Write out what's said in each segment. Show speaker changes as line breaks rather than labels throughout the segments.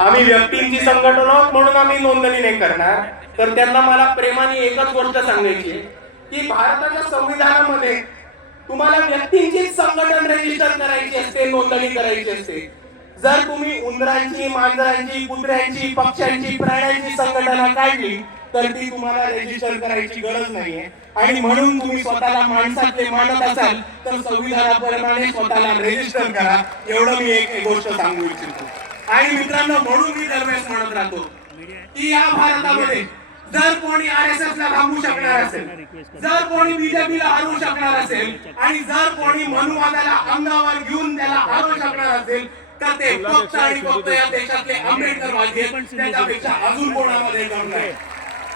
आम्ही व्यक्तींची संघटन आहोत म्हणून आम्ही नोंदणी नाही करणार. तर त्यांना मला प्रेमाने एकच गोष्ट सांगायची की भारताच्या संविधानामध्ये तुम्हाला व्यक्तींचीच संघटन रजिस्टर करायची असते नोंदणी करायची असते. जर तुम्ही उंदरांची मांजरांची कुत्र्यांची पक्ष्यांची प्राण्यांची संघटना काढली तर ती तुम्हाला रजिस्टर करायची गरज नाहीये. आणि म्हणून तुम्ही स्वतःला माणसातले मानत असाल तर संविधानाप्रमाणे स्वतःला रजिस्टर करा. एवढं मी एक गोष्ट सांगू इच्छितो. आणि मित्रांनो म्हणून मी दरवेळेस म्हणत राहतो की या भारतामध्ये जर कोणी आर एस एस ला थांबवू शकणार असेल जर कोणी बीजेपीला हरवू शकणार असेल आणि जर कोणी मनुवादाला अंगावर घेऊन त्याला हरवू शकणार असेल तर ते फक्त आणि फक्त या देशातले आंबेडकर वाजे त्याच्यापेक्षा अजून कोणामध्ये दम नाही.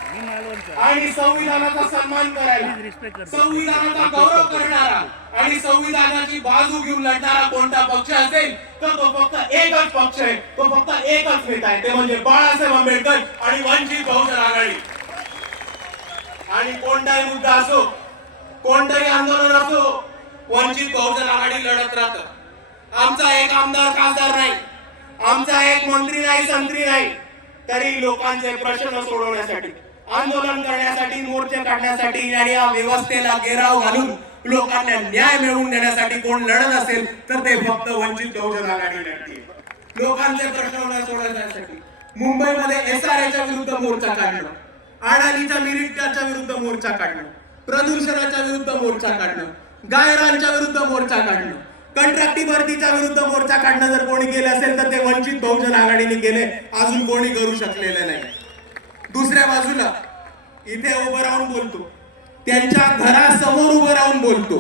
आणि संविधानाचा सन्मान करायला. संविधानाचा गौरव करणारा आणि संविधानाची बाजू घेऊन लढणारा कोणता पक्ष असेल तर तो फक्त एकच पक्ष आहे. तो फक्त एकच नेता आहे. ते म्हणजे बाळासाहेब आंबेडकर आणि वंचित बहुजन आघाडी. आणि कोणताही मुद्दा असो कोणतंही आंदोलन असो वंचित बहुजन आघाडी लढत राहत. आमचा एक आमदार खासदार नाही. आमचा एक मंत्री नाही संत्री नाही. तरी लोकांचे प्रश्न सोडवण्यासाठी. आंदोलन करण्यासाठी मोर्चे काढण्यासाठी आणि या व्यवस्थेला घेराव घालून लोकांना न्याय मिळवून देण्यासाठी कोण लढत असेल तर ते फक्त वंचित बहुजन आघाडी लढते लोकांचे प्रश्न सोडवण्यासाठी. मुंबईमध्ये एस आर विरुद्ध मोर्चा काढणं अडाणीच्या मिरिटाच्या विरुद्ध मोर्चा काढणं प्रदूषणाच्या विरुद्ध मोर्चा काढणं गायरांच्या विरुद्ध मोर्चा काढणं कंत्राटी भरतीच्या विरुद्ध मोर्चा काढणं जर कोणी केले असेल तर ते वंचित बहुजन आघाडीने केले. अजून कोणी करू शकलेले नाही. दुसऱ्या बाजूला इथे उभं राहून बोलतो. त्यांच्या घरासमोर उभं राहून बोलतो.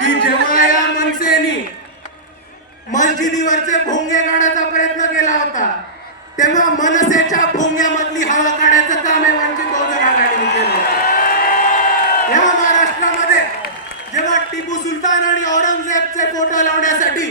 की जेव्हा या मनसेनी मस्जिदीवरचे भोंगे काढायचा प्रयत्न केला होता तेव्हा मनसेच्या भोंग्यामधली हवा काढायचं काम हे वंचित बहुजन आघाडीने केलं या महाराष्ट्रामध्ये जेव्हा टिपू सुलतान आणि औरंगजेबचे फोटो लावण्यासाठी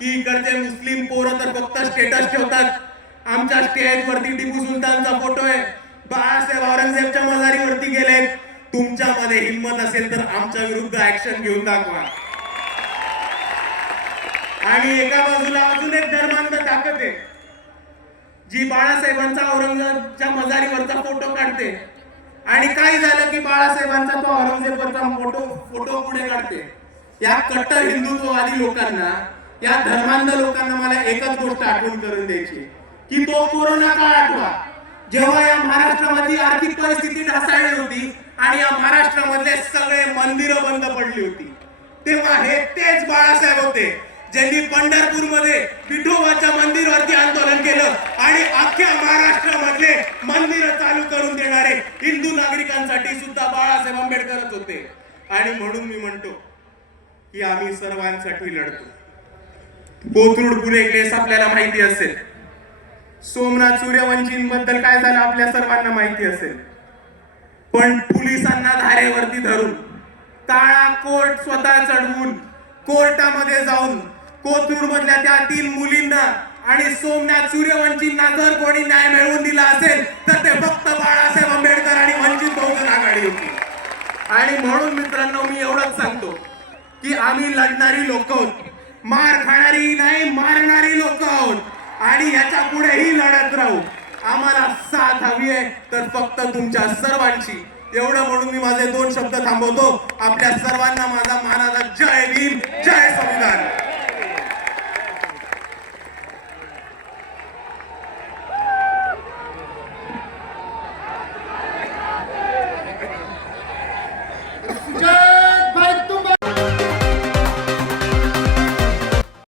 की इकडचे मुस्लिम पोरं तर फक्त स्टेटस ठेवतात. आमच्या स्टेज वरती टिपू सुलतानचा फोटो आहे. बाळासाहेब औरंगजेबच्या मजारीवरती गेलेत. तुमच्यामध्ये हिंमत असेल तर आमच्या विरुद्ध ऍक्शन घेऊन दाखवा. आणि एका बाजूला अजून एक धर्मांध ताकद आहे. जी बाळासाहेबांचा औरंगजेबच्या मजारीवरचा फोटो काढते. आणि काही झालं की बाळासाहेबांचा तो औरंगजेबवरचा फोटो फोटो पुढे काढते. या कट्टर हिंदुत्ववादी लोकांना त्या धर्मांध लोकांना मला एकच गोष्ट आठवण करून द्यायची की तो कोरोना काळ आठवा. जेव्हा या महाराष्ट्रामधली आर्थिक परिस्थिती ढासळली होती आणि या महाराष्ट्रामधले सगळे मंदिरं बंद पडली होती तेव्हा हे तेच बाळासाहेब होते ज्यांनी पंढरपूरमध्ये विठोबाच्या मंदिरावरती आंदोलन केलं आणि अख्ख्या महाराष्ट्रामधले मंदिर चालू करून देणारे हिंदू नागरिकांसाठी सुद्धा बाळासाहेब आंबेडकरच होते. आणि म्हणून मी म्हणतो की आम्ही सर्वांसाठी लढतो. कोथरूड पुणे केस आपल्याला माहिती असेल. सोमनाथ सूर्यवंशींबद्दल काय झालं आपल्या सर्वांना माहिती असेल. पण पोलिसांना धारेवरती धरून काळा कोर्ट स्वतः चढवून कोर्टामध्ये जाऊन कोथरूड मधल्या त्या तीन मुलींना आणि सोमनाथ सूर्यवंशींना जर कोणी न्याय मिळवून दिला असेल तर ते फक्त बाळासाहेब आंबेडकर आणि वंचित बहुजन आघाडी होती. आणि म्हणून मित्रांनो मी एवढंच सांगतो की आम्ही लढणारी लोक होती मार खाणारी नाही मारणारी लोक आहोत. आणि याच्या पुढेही लढत राहू. आम्हाला साथ हवी आहे तर फक्त तुमच्या सर्वांची. एवढं म्हणून मी माझे दोन शब्द थांबवतो. आपल्या सर्वांना माझा मानाचा जय भीम.